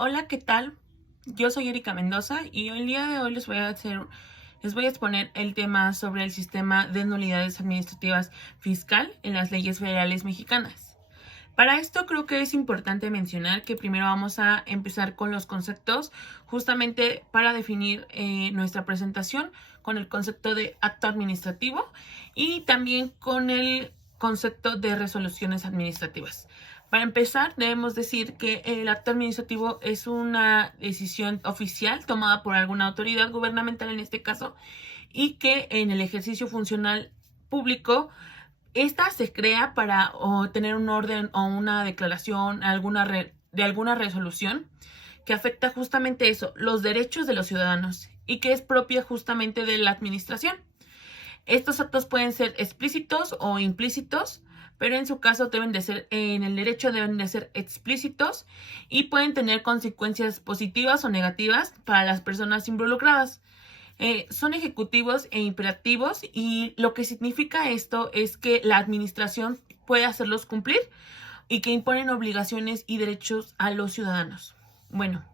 Hola, ¿qué tal? Yo soy Erika Mendoza y el día de hoy les voy a exponer el tema sobre el sistema de nulidades administrativas fiscal en las leyes federales mexicanas. Para esto creo que es importante mencionar que primero vamos a empezar con los conceptos justamente para definir nuestra presentación con el concepto de acto administrativo y también con el concepto de resoluciones administrativas. Para empezar, debemos decir que el acto administrativo es una decisión oficial tomada por alguna autoridad gubernamental en este caso y que en el ejercicio funcional público esta se crea para tener un orden o una declaración de alguna resolución que afecta justamente eso, los derechos de los ciudadanos y que es propia justamente de la administración. Estos actos pueden ser explícitos o implícitos, pero en su caso en el derecho deben de ser explícitos y pueden tener consecuencias positivas o negativas para las personas involucradas. Son ejecutivos e imperativos y lo que significa esto es que la administración puede hacerlos cumplir y que imponen obligaciones y derechos a los ciudadanos. Bueno,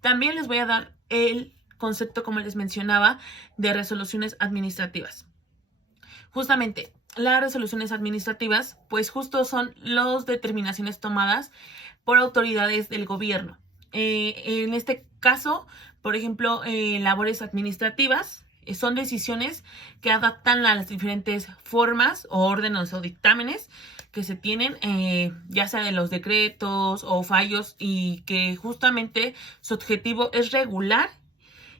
también les voy a dar el concepto, como les mencionaba, de resoluciones administrativas. Justamente, las resoluciones administrativas, pues justo son las determinaciones tomadas por autoridades del gobierno. En este caso, por ejemplo, labores administrativas son decisiones que adaptan a las diferentes formas o órdenes o dictámenes que se tienen, ya sea de los decretos o fallos, y que justamente su objetivo es regular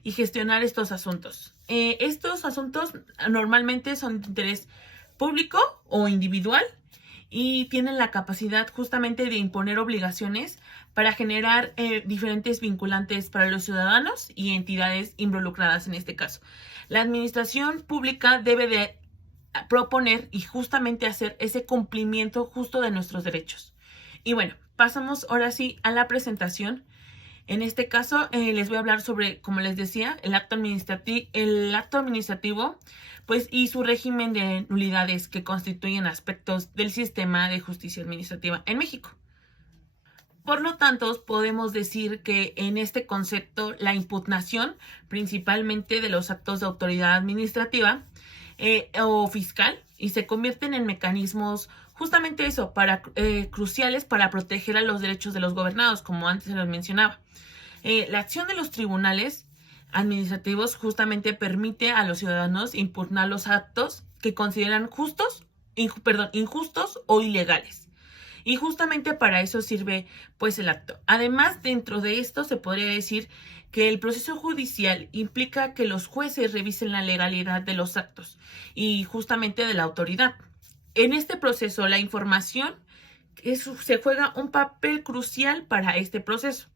y gestionar estos asuntos. Estos asuntos normalmente son de interés público o individual y tienen la capacidad justamente de imponer obligaciones para generar diferentes vinculantes para los ciudadanos y entidades involucradas en este caso. La administración pública debe de proponer y justamente hacer ese cumplimiento justo de nuestros derechos. Y bueno, pasamos ahora sí a la presentación. En este caso, les voy a hablar sobre, como les decía, el acto administrativo, pues, y su régimen de nulidades que constituyen aspectos del sistema de justicia administrativa en México. Por lo tanto, podemos decir que en este concepto, la impugnación, principalmente de los actos de autoridad administrativa o fiscal, y se convierten en mecanismos justamente eso, cruciales para proteger a los derechos de los gobernados, como antes se los mencionaba. La acción de los tribunales administrativos justamente permite a los ciudadanos impugnar los actos que consideran injustos o ilegales. Y justamente para eso sirve pues el acto. Además, dentro de esto se podría decir que el proceso judicial implica que los jueces revisen la legalidad de los actos y justamente de la autoridad. En este proceso, la información se juega un papel crucial para este proceso.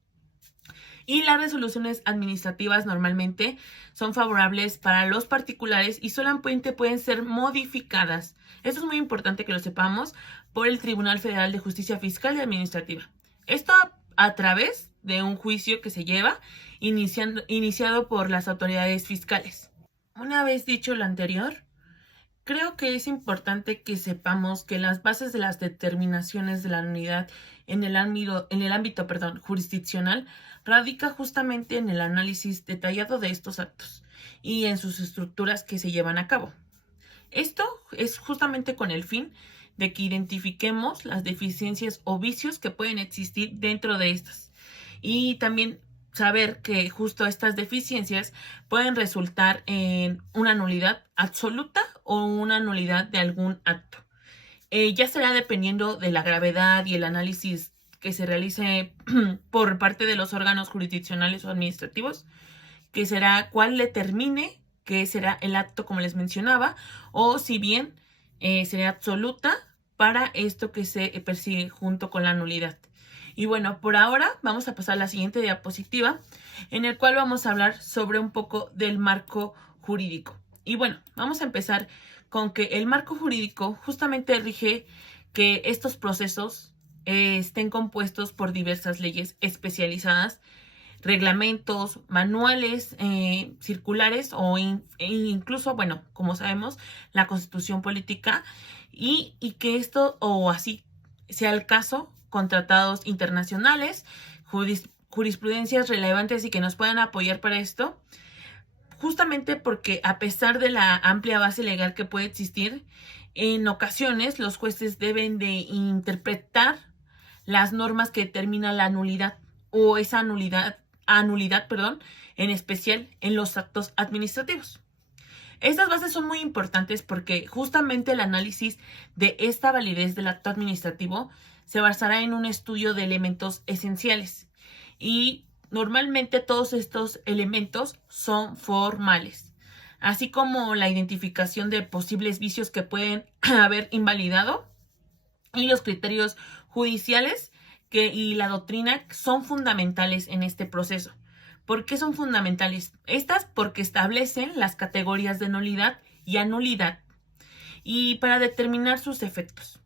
Y las resoluciones administrativas normalmente son favorables para los particulares y solamente pueden ser modificadas. Esto es muy importante que lo sepamos por el Tribunal Federal de Justicia Fiscal y Administrativa. Esto a través de un juicio que se lleva iniciado por las autoridades fiscales. Una vez dicho lo anterior, creo que es importante que sepamos que las bases de las determinaciones de la unidad en el ámbito jurisdiccional radica justamente en el análisis detallado de estos actos y en sus estructuras que se llevan a cabo. Esto es justamente con el fin de que identifiquemos las deficiencias o vicios que pueden existir dentro de estas y también saber que justo estas deficiencias pueden resultar en una nulidad absoluta o una nulidad de algún acto. Ya será dependiendo de la gravedad y el análisis que se realice por parte de los órganos jurisdiccionales o administrativos, que será cuál determine que será el acto, como les mencionaba, o si bien será absoluta para esto que se persigue junto con la nulidad. Y bueno, por ahora vamos a pasar a la siguiente diapositiva, en el cual vamos a hablar sobre un poco del marco jurídico. Y bueno, vamos a empezar con que el marco jurídico justamente rige que estos procesos estén compuestos por diversas leyes especializadas, reglamentos, manuales, circulares e incluso, bueno, como sabemos, la Constitución política y que esto, o así sea el caso, con tratados internacionales, jurisprudencias relevantes y que nos puedan apoyar para esto, justamente porque a pesar de la amplia base legal que puede existir, en ocasiones los jueces deben de interpretar las normas que determinan la nulidad o esa nulidad, perdón, en especial en los actos administrativos. Estas bases son muy importantes porque justamente el análisis de esta validez del acto administrativo se basará en un estudio de elementos esenciales y normalmente todos estos elementos son formales, así como la identificación de posibles vicios que pueden haber invalidado y los criterios judiciales y la doctrina son fundamentales en este proceso. ¿Por qué son fundamentales? Estas porque establecen las categorías de nulidad y anulidad y para determinar sus efectos.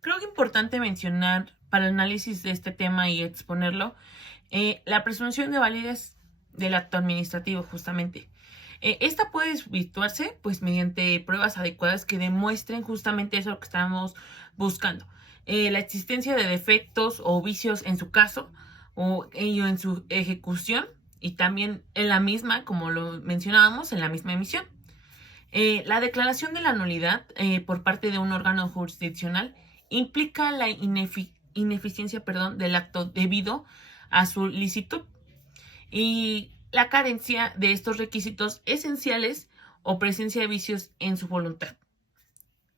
Creo que es importante mencionar para el análisis de este tema y exponerlo la presunción de validez del acto administrativo justamente. Esta puede desvirtuarse pues mediante pruebas adecuadas que demuestren justamente eso que estamos buscando. La existencia de defectos o vicios en su caso o en su ejecución y también en la misma, como lo mencionábamos, en la misma emisión. La declaración de la nulidad por parte de un órgano jurisdiccional implica la ineficiencia del acto debido a su licitud y la carencia de estos requisitos esenciales o presencia de vicios en su voluntad.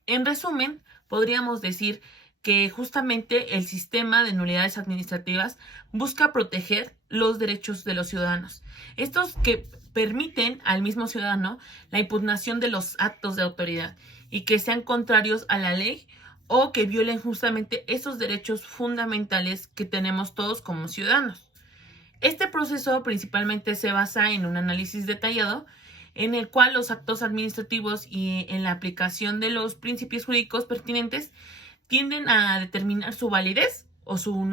En resumen, podríamos decir que justamente el sistema de nulidades administrativas busca proteger los derechos de los ciudadanos. Estos que permiten al mismo ciudadano la impugnación de los actos de autoridad y que sean contrarios a la ley o que violen justamente esos derechos fundamentales que tenemos todos como ciudadanos. Este proceso principalmente se basa en un análisis detallado en el cual los actos administrativos y en la aplicación de los principios jurídicos pertinentes tienden a determinar su validez o su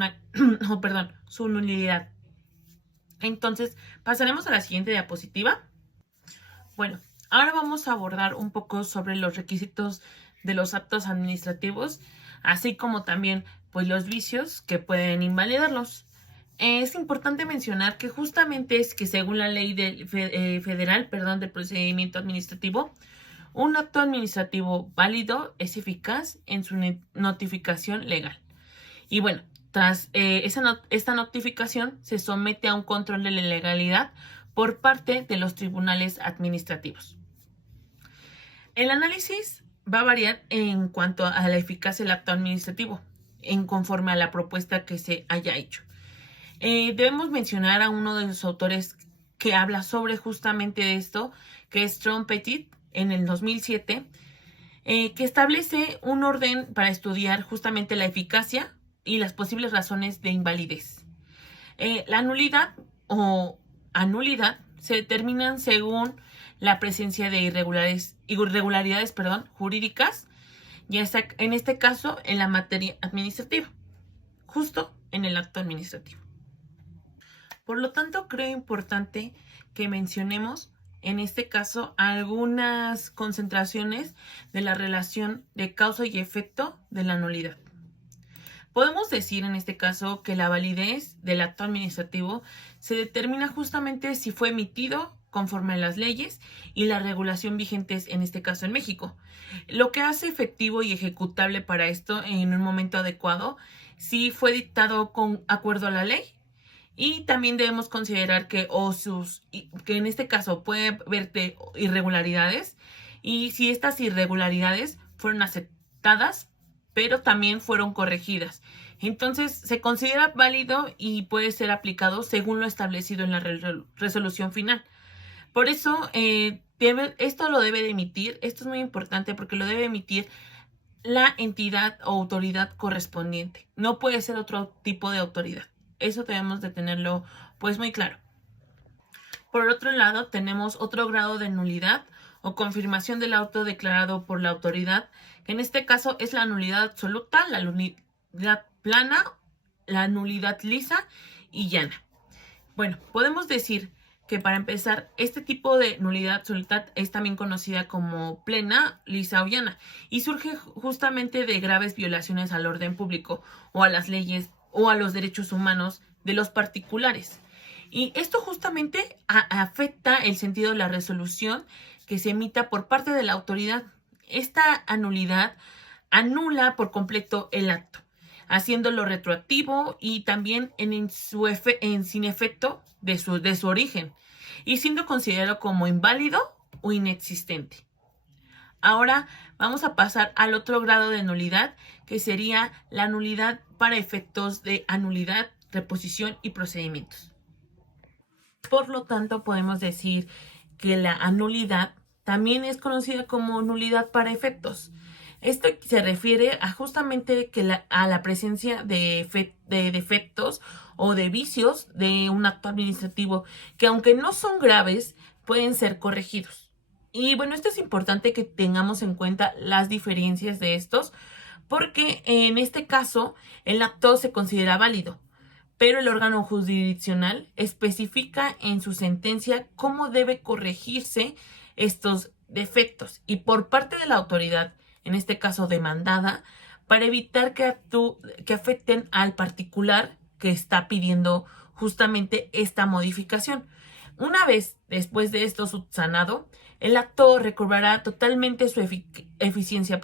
nulidad. Entonces, pasaremos a la siguiente diapositiva. Bueno, ahora vamos a abordar un poco sobre los requisitos de los actos administrativos, así como también pues los vicios que pueden invalidarlos. Es importante mencionar que justamente es que según la ley federal del procedimiento administrativo, un acto administrativo válido es eficaz en su notificación legal. Y bueno, tras esta notificación se somete a un control de la legalidad por parte de los tribunales administrativos. El análisis va a variar en cuanto a la eficacia del acto administrativo, en conforme a la propuesta que se haya hecho. Debemos mencionar a uno de los autores que habla sobre justamente esto, que es Trompetit, en el 2007, que establece un orden para estudiar justamente la eficacia y las posibles razones de invalidez. La nulidad o anulidad se determinan según la presencia de irregularidades jurídicas, ya sea en este caso en la materia administrativa, justo en el acto administrativo. Por lo tanto, creo importante que mencionemos en este caso algunas concentraciones de la relación de causa y efecto de la nulidad. Podemos decir en este caso que la validez del acto administrativo se determina justamente si fue emitido conforme a las leyes y la regulación vigentes en este caso en México. Lo que hace efectivo y ejecutable para esto en un momento adecuado si fue dictado con acuerdo a la ley. Y también debemos considerar que en este caso puede haber irregularidades y si estas irregularidades fueron aceptadas, pero también fueron corregidas. Entonces se considera válido y puede ser aplicado según lo establecido en la resolución final. Por eso esto lo debe de emitir, esto es muy importante porque lo debe emitir la entidad o autoridad correspondiente. No puede ser otro tipo de autoridad. Eso debemos de tenerlo pues muy claro. Por otro lado, tenemos otro grado de nulidad o confirmación del auto declarado por la autoridad, que en este caso es la nulidad absoluta, la nulidad plana, la nulidad lisa y llana. Bueno, podemos decir que para empezar, este tipo de nulidad absoluta es también conocida como plena, lisa o llana y surge justamente de graves violaciones al orden público o a las leyes o a los derechos humanos de los particulares. Y esto justamente afecta el sentido de la resolución que se emita por parte de la autoridad. Esta anulidad anula por completo el acto, haciéndolo retroactivo y también sin efecto de su origen, y siendo considerado como inválido o inexistente. Ahora vamos a pasar al otro grado de nulidad, que sería la nulidad para efectos de anulidad, reposición y procedimientos. Por lo tanto, podemos decir que la anulidad también es conocida como nulidad para efectos. Esto se refiere a justamente a la presencia de defectos o de vicios de un acto administrativo que, aunque no son graves, pueden ser corregidos. Y bueno, esto es importante que tengamos en cuenta las diferencias de estos, porque en este caso el acto se considera válido, pero el órgano jurisdiccional especifica en su sentencia cómo debe corregirse estos defectos, y por parte de la autoridad, en este caso demandada, para evitar que afecten al particular que está pidiendo justamente esta modificación. Una vez después de esto subsanado, el acto recobrará totalmente su eficiencia,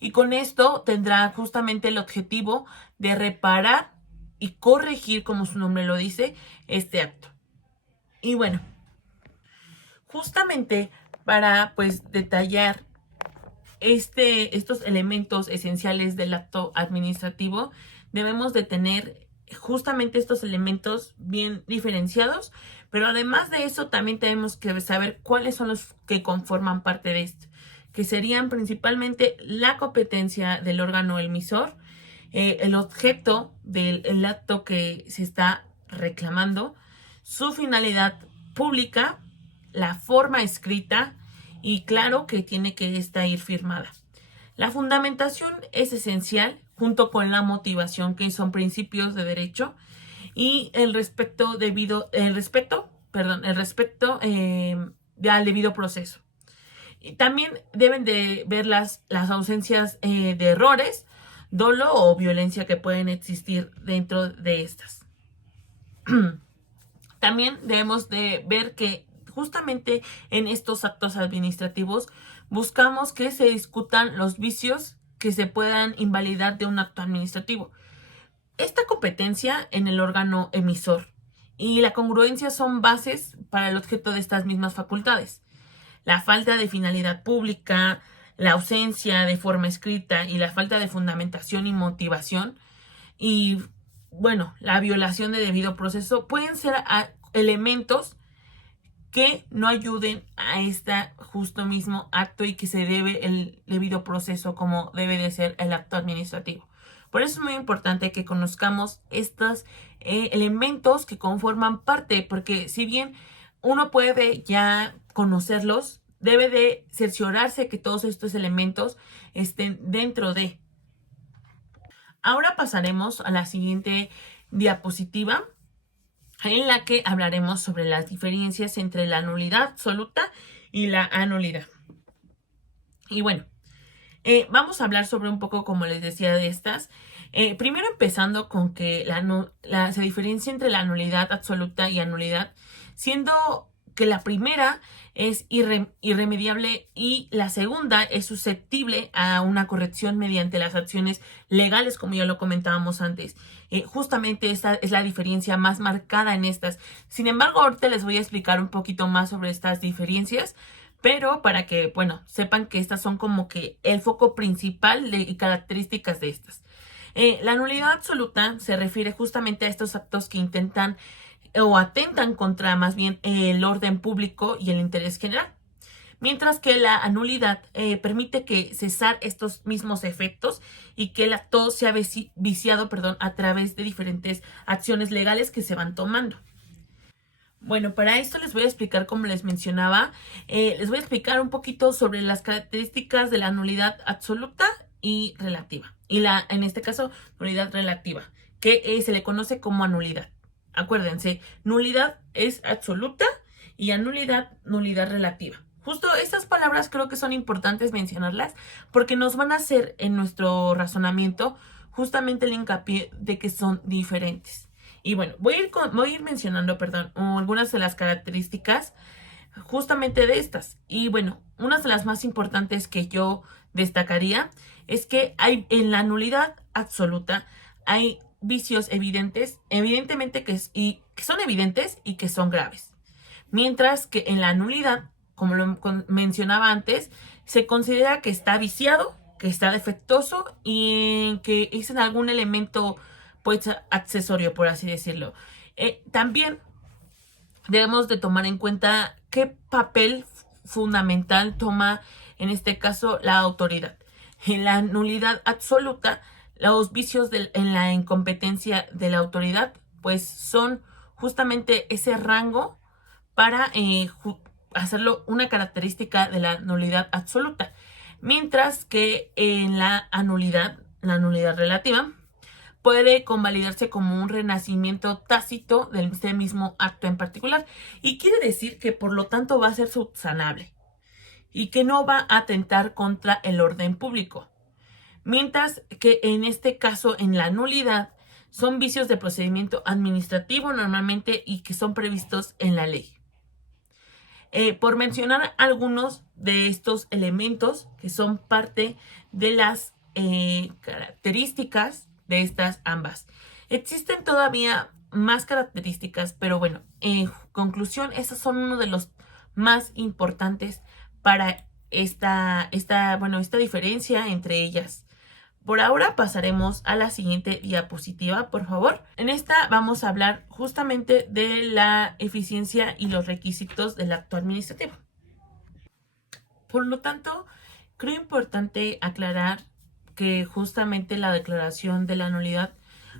y con esto tendrá justamente el objetivo de reparar y corregir, como su nombre lo dice, este acto. Y bueno, justamente para detallar estos elementos esenciales del acto administrativo, debemos de tener justamente estos elementos bien diferenciados, pero además de eso también tenemos que saber cuáles son los que conforman parte de esto, que serían principalmente la competencia del órgano emisor, el objeto del acto que se está reclamando, su finalidad pública, la forma escrita, y claro que tiene que ir firmada. La fundamentación es esencial, junto con la motivación, que son principios de derecho, y el respeto al debido proceso. Y también deben de ver las ausencias de errores, dolo o violencia que pueden existir dentro de estas. También debemos de ver que justamente en estos actos administrativos buscamos que se discutan los vicios que se puedan invalidar de un acto administrativo. Esta competencia en el órgano emisor y la congruencia son bases para el objeto de estas mismas facultades. La falta de finalidad pública, la ausencia de forma escrita y la falta de fundamentación y motivación, y bueno, la violación de debido proceso pueden ser elementos que no ayuden a este justo mismo acto y que se debe el debido proceso como debe de ser el acto administrativo. Por eso es muy importante que conozcamos estos elementos que conforman parte, porque si bien uno puede ya conocerlos, debe de cerciorarse que todos estos elementos estén dentro de. Ahora pasaremos a la siguiente diapositiva, en la que hablaremos sobre las diferencias entre la nulidad absoluta y la anulidad. Y bueno, vamos a hablar sobre un poco, como les decía, de estas. Primero empezando con que se diferencia entre la nulidad absoluta y anulidad, siendo que la primera es irremediable y la segunda es susceptible a una corrección mediante las acciones legales, como ya lo comentábamos antes. Justamente esta es la diferencia más marcada en estas. Sin embargo, ahorita les voy a explicar un poquito más sobre estas diferencias, pero para que, sepan que estas son como que el foco principal y características de estas. La nulidad absoluta se refiere justamente a estos actos que intentan o atentan contra más bien el orden público y el interés general. Mientras que la anulidad permite que cesar estos mismos efectos y que el acto sea viciado a través de diferentes acciones legales que se van tomando. Bueno, para esto les voy a explicar, como les mencionaba, les voy a explicar un poquito sobre las características de la nulidad absoluta y relativa. Y en este caso, nulidad relativa, que se le conoce como anulidad. Acuérdense, nulidad es absoluta y anulidad, nulidad relativa. Justo estas palabras creo que son importantes mencionarlas porque nos van a hacer en nuestro razonamiento justamente el hincapié de que son diferentes. Y bueno, voy a ir mencionando, perdón, algunas de las características justamente de estas. Y bueno, una de las más importantes que yo destacaría es que hay en la nulidad absoluta hay vicios evidentemente que son evidentes y que son graves. Mientras que en la nulidad, como mencionaba antes, se considera que está viciado, que está defectuoso y que es en algún elemento pues accesorio, por así decirlo. También debemos de tomar en cuenta qué papel fundamental toma en este caso la autoridad. En la nulidad absoluta, los vicios en la incompetencia de la autoridad pues son justamente ese rango para hacerlo una característica de la nulidad absoluta. Mientras que en la nulidad relativa, puede convalidarse como un renacimiento tácito de este mismo acto en particular. Y quiere decir que por lo tanto va a ser subsanable y que no va a atentar contra el orden público. Mientras que en este caso, en la nulidad, son vicios de procedimiento administrativo normalmente y que son previstos en la ley. Por mencionar algunos de estos elementos que son parte de las características de estas ambas. Existen todavía más características, pero bueno, en conclusión, estos son uno de los más importantes para esta diferencia entre ellas. Por ahora pasaremos a la siguiente diapositiva, por favor. En esta vamos a hablar justamente de la eficiencia y los requisitos del acto administrativo. Por lo tanto, creo importante aclarar que justamente la declaración de la nulidad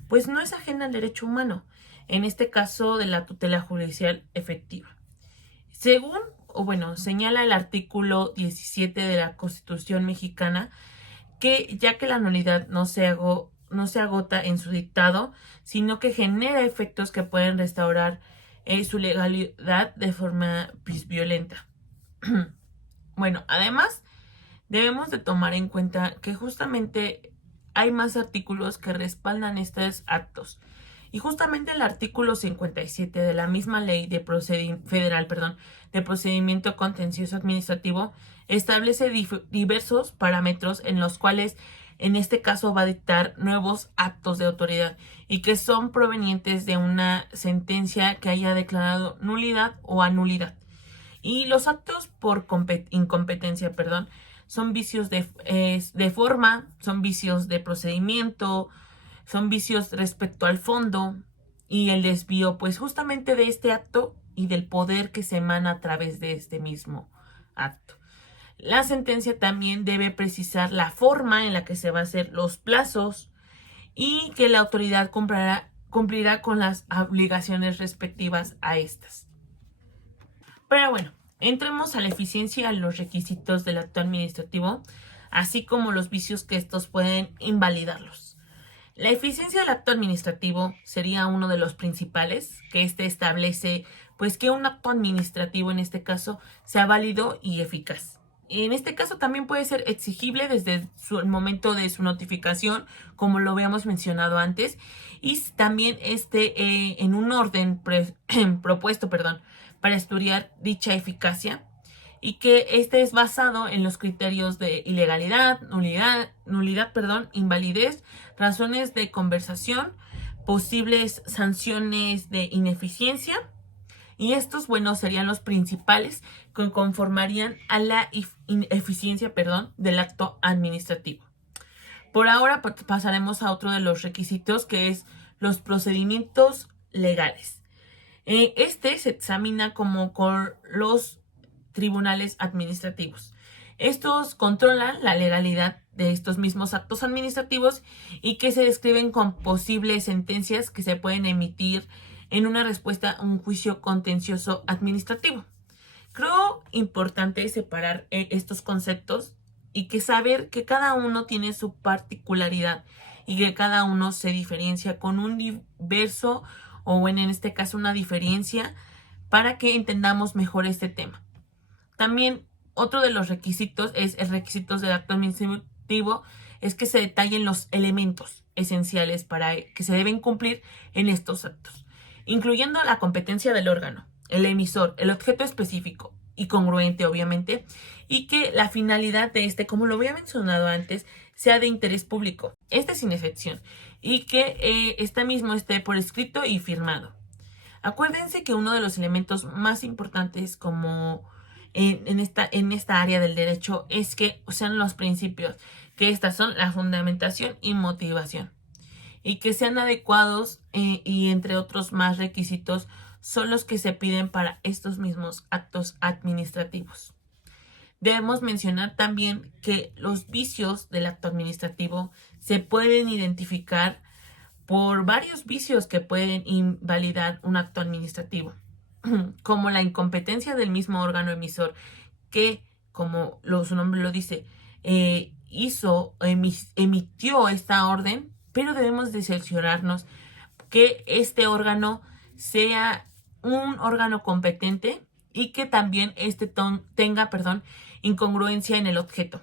pues no es ajena al derecho humano, en este caso de la tutela judicial efectiva. Señala el artículo 17 de la Constitución mexicana, que ya que la nulidad no se agota en su dictado, sino que genera efectos que pueden restaurar su legalidad de forma violenta. Bueno, además, debemos de tomar en cuenta que justamente hay más artículos que respaldan estos actos. Y justamente el artículo 57 de la misma ley federal, de procedimiento contencioso administrativo establece diversos parámetros en los cuales en este caso va a dictar nuevos actos de autoridad y que son provenientes de una sentencia que haya declarado nulidad o anulidad. Y los actos por incompetencia, son vicios de forma, son vicios de procedimiento, son vicios respecto al fondo y el desvío, pues justamente de este acto y del poder que se emana a través de este mismo acto. La sentencia también debe precisar la forma en la que se va a hacer los plazos y que la autoridad cumplirá con las obligaciones respectivas a estas. Pero bueno, entremos a la eficiencia y a los requisitos del acto administrativo, así como los vicios que estos pueden invalidarlos. La eficiencia del acto administrativo sería uno de los principales, que establece pues que un acto administrativo en este caso sea válido y eficaz. En este caso también puede ser exigible desde el momento de su notificación, como lo habíamos mencionado antes, y también en un orden propuesto, para estudiar dicha eficacia, y que es basado en los criterios de ilegalidad, invalidez, razones de conversación, posibles sanciones de ineficiencia, y estos, serían los principales que conformarían a la eficiencia, del acto administrativo. Por ahora pasaremos a otro de los requisitos, que es los procedimientos legales. Se examina como con los tribunales administrativos. Estos controlan la legalidad de estos mismos actos administrativos y que se describen con posibles sentencias que se pueden emitir en una respuesta a un juicio contencioso administrativo. Creo importante separar estos conceptos y que saber que cada uno tiene su particularidad y que cada uno se diferencia con un diverso o en este caso una diferencia para que entendamos mejor este tema. También otro de los requisitos es el requisito del acto administrativo, es que se detallen los elementos esenciales para que se deben cumplir en estos actos, incluyendo la competencia del órgano, el emisor, el objeto específico y congruente, obviamente, y que la finalidad de este, como lo había mencionado antes, sea de interés público, sin excepción, y que este mismo esté por escrito y firmado. Acuérdense que uno de los elementos más importantes como en esta área del derecho es que sean los principios, que estas son la fundamentación y motivación, y que sean adecuados y entre otros más requisitos son los que se piden para estos mismos actos administrativos. Debemos mencionar también que los vicios del acto administrativo se pueden identificar por varios vicios que pueden invalidar un acto administrativo, como la incompetencia del mismo órgano emisor que, como su nombre lo dice, emitió esta orden, pero debemos de cerciorarnos que este órgano sea un órgano competente y que también tenga, incongruencia en el objeto.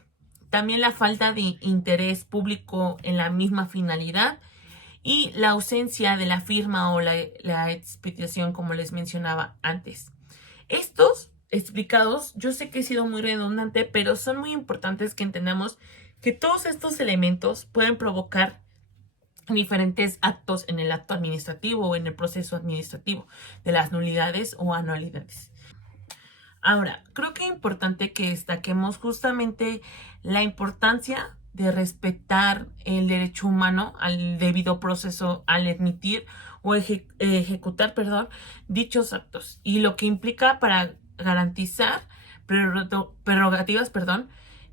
También la falta de interés público en la misma finalidad y la ausencia de la firma o la expedición, como les mencionaba antes. Estos explicados, yo sé que he sido muy redundante, pero son muy importantes que entendamos que todos estos elementos pueden provocar diferentes actos en el acto administrativo o en el proceso administrativo de las nulidades o anualidades. Ahora, creo que es importante que destaquemos justamente la importancia de respetar el derecho humano al debido proceso al emitir o ejecutar, dichos actos y lo que implica para garantizar prerrogativas,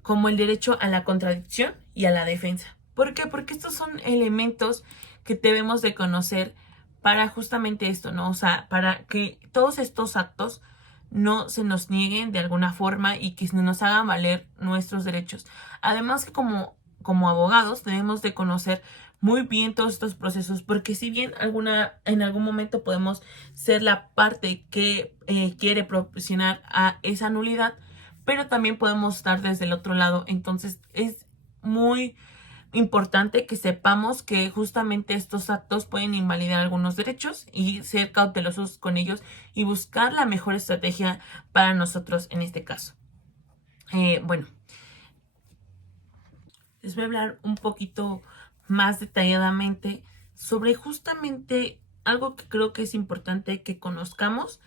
como el derecho a la contradicción y a la defensa. ¿Por qué? Porque estos son elementos que debemos de conocer para justamente esto, ¿no? O sea, para que todos estos actos no se nos nieguen de alguna forma y que nos hagan valer nuestros derechos. Además que como abogados debemos de conocer muy bien todos estos procesos, porque si bien en algún momento podemos ser la parte que quiere proporcionar a esa nulidad, pero también podemos estar desde el otro lado. Entonces es muy importante que sepamos que justamente estos actos pueden invalidar algunos derechos y ser cautelosos con ellos y buscar la mejor estrategia para nosotros en este caso. Bueno, les voy a hablar un poquito más detalladamente sobre justamente algo que creo que es importante que conozcamos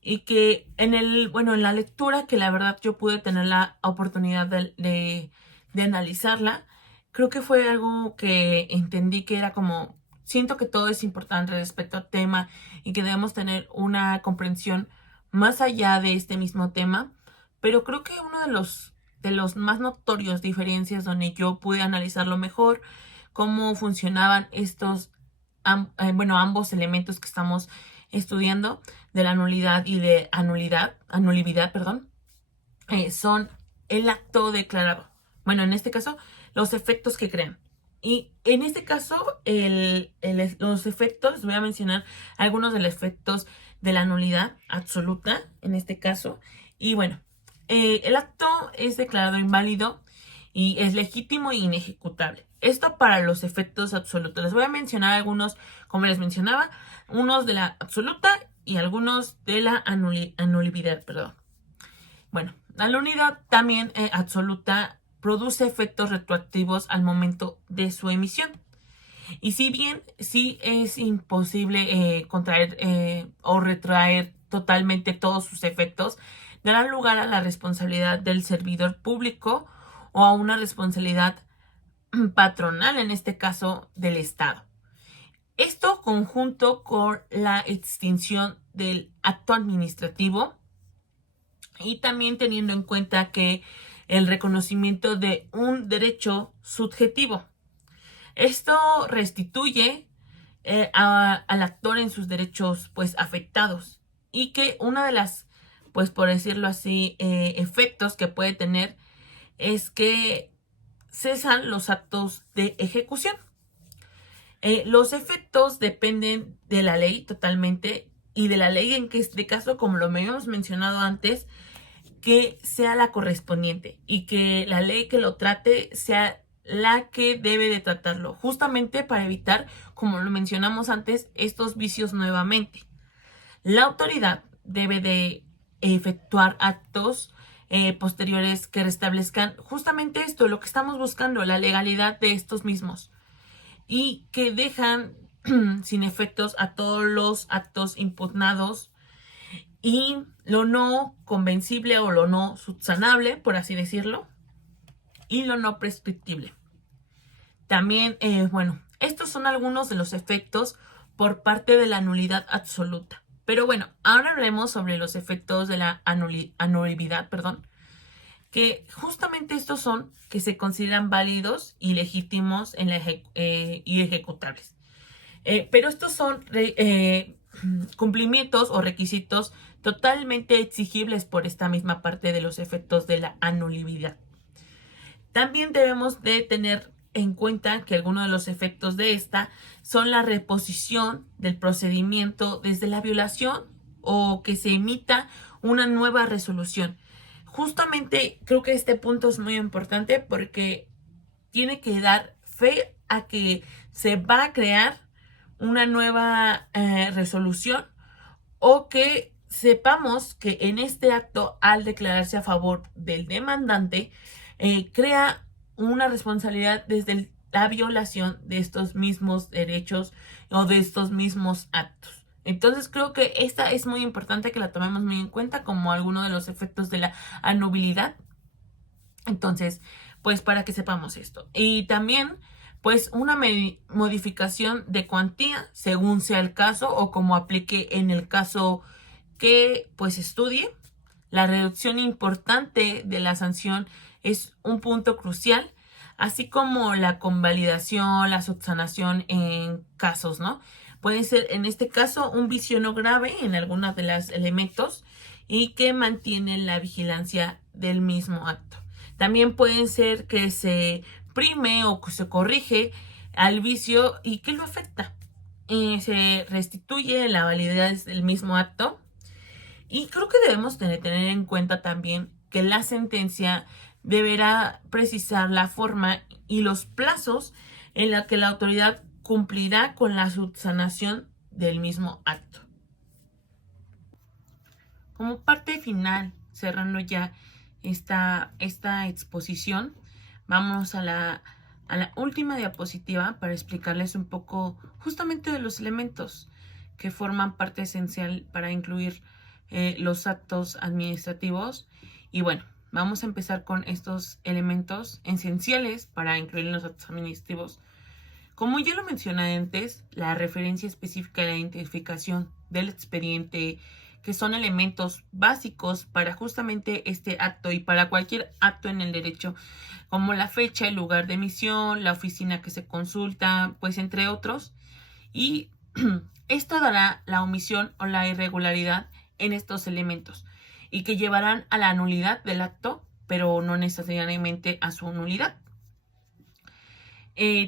y que en la lectura, que la verdad yo pude tener la oportunidad de analizarla, creo que fue algo que entendí que era como, siento que todo es importante respecto al tema y que debemos tener una comprensión más allá de este mismo tema, pero creo que uno de los más notorios diferencias donde yo pude analizarlo mejor, cómo funcionaban ambos elementos que estamos estudiando de la nulidad y de anulibilidad, son el acto declarado. Bueno, en este caso, los efectos que crean. Y en este caso, los efectos, les voy a mencionar algunos de los efectos de la nulidad absoluta, en este caso. Y bueno, el acto es declarado inválido y es legítimo e inejecutable. Esto para los efectos absolutos. Les voy a mencionar algunos, como les mencionaba, unos de la absoluta y algunos de la anulibilidad, Bueno, la nulidad también absoluta produce efectos retroactivos al momento de su emisión. Y si bien sí es imposible contraer o retraer totalmente todos sus efectos, dará lugar a la responsabilidad del servidor público o a una responsabilidad patronal, en este caso del Estado. Esto conjunto con la extinción del acto administrativo y también teniendo en cuenta que el reconocimiento de un derecho subjetivo. Esto restituye al actor en sus derechos afectados y que una de las, por decirlo así, efectos que puede tener es que cesan los actos de ejecución. Los efectos dependen de la ley totalmente y de la ley en que este caso, como lo habíamos mencionado antes, que sea la correspondiente y que la ley que lo trate sea la que debe de tratarlo, justamente para evitar, como lo mencionamos antes, estos vicios nuevamente. La autoridad debe de efectuar actos posteriores que restablezcan justamente esto, lo que estamos buscando, la legalidad de estos mismos, y que dejan sin efectos a todos los actos impugnados y lo no convencible o lo no subsanable, por así decirlo, y lo no prescriptible. También, bueno, estos son algunos de los efectos por parte de la nulidad absoluta. Pero bueno, ahora hablemos sobre los efectos de la anualidad, perdón, que justamente estos son que se consideran válidos y legítimos en la y ejecutables. Pero estos son cumplimientos o requisitos totalmente exigibles por esta misma parte de los efectos de la anualidad. También debemos de tener en cuenta que algunos de los efectos de esta son la reposición del procedimiento desde la violación o que se emita una nueva resolución. Justamente creo que este punto es muy importante porque tiene que dar fe a que se va a crear una nueva resolución o que sepamos que en este acto, al declararse a favor del demandante, crea una responsabilidad desde la violación de estos mismos derechos o de estos mismos actos. Entonces creo que esta es muy importante que la tomemos muy en cuenta como alguno de los efectos de la anualidad. Entonces, pues para que sepamos esto. Y también, pues una modificación de cuantía según sea el caso o como aplique en el caso que pues estudie. La reducción importante de la sanción es un punto crucial, así como la convalidación, la subsanación en casos, ¿no? Puede ser en este caso un vicio no grave en algunos de los elementos y que mantiene la vigilancia del mismo acto. También pueden ser que se prime o que se corrige al vicio y que lo afecta. Se restituye la validez del mismo acto. Y creo que debemos tener en cuenta también que la sentencia deberá precisar la forma y los plazos en la que la autoridad cumplirá con la subsanación del mismo acto. Como parte final, cerrando ya esta exposición, vamos a la última diapositiva para explicarles un poco justamente de los elementos que forman parte esencial para incluir los actos administrativos. Y bueno, vamos a empezar con estos elementos esenciales para incluir los actos administrativos. Como ya lo mencioné antes, la referencia específica de la identificación del expediente, que son elementos básicos para justamente este acto y para cualquier acto en el derecho, como la fecha, el lugar de emisión, la oficina que se consulta, pues entre otros. Y esto dará la omisión o la irregularidad en estos elementos y que llevarán a la nulidad del acto, pero no necesariamente a su nulidad.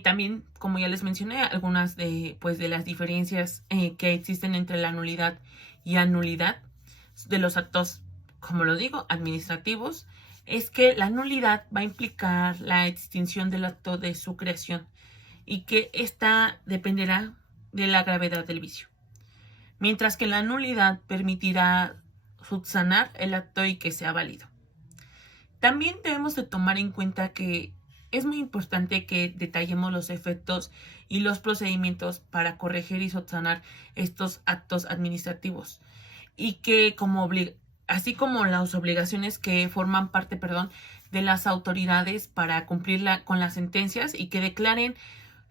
También, como ya les mencioné, algunas de las diferencias que existen entre la nulidad y anulidad de los actos, como lo digo, administrativos, es que la nulidad va a implicar la extinción del acto de su creación y que ésta dependerá de la gravedad del vicio, mientras que la nulidad permitirá subsanar el acto y que sea válido. También debemos de tomar en cuenta que es muy importante que detallemos los efectos y los procedimientos para corregir y subsanar estos actos administrativos y que así como las obligaciones que forman parte, de las autoridades para cumplir con las sentencias y que declaren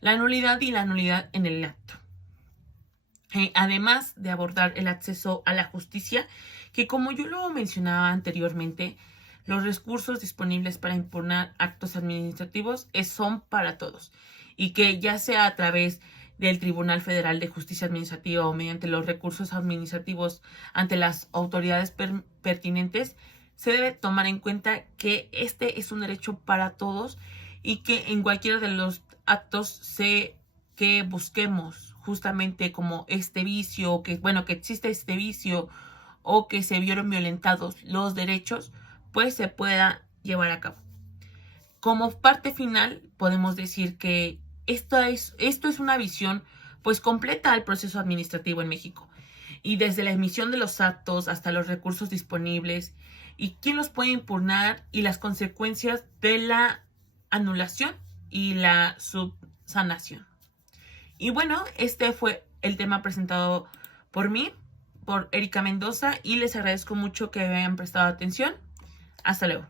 la nulidad y la nulidad en el acto. Además de abordar el acceso a la justicia, que como yo lo mencionaba anteriormente, los recursos disponibles para impugnar actos administrativos son para todos y que ya sea a través del Tribunal Federal de Justicia Administrativa o mediante los recursos administrativos ante las autoridades pertinentes, se debe tomar en cuenta que este es un derecho para todos y que en cualquiera de los actos que busquemos justamente como este vicio, que existe este vicio o que se vieron violentados los derechos, pues se pueda llevar a cabo. como parte final, podemos decir que esto es una visión pues completa al proceso administrativo en México. Y desde la emisión de los actos hasta los recursos disponibles y quién los puede impugnar y las consecuencias de la anulación y la subsanación. Y bueno, este fue el tema presentado por mí, por Erika Mendoza, y les agradezco mucho que me hayan prestado atención. Hasta luego.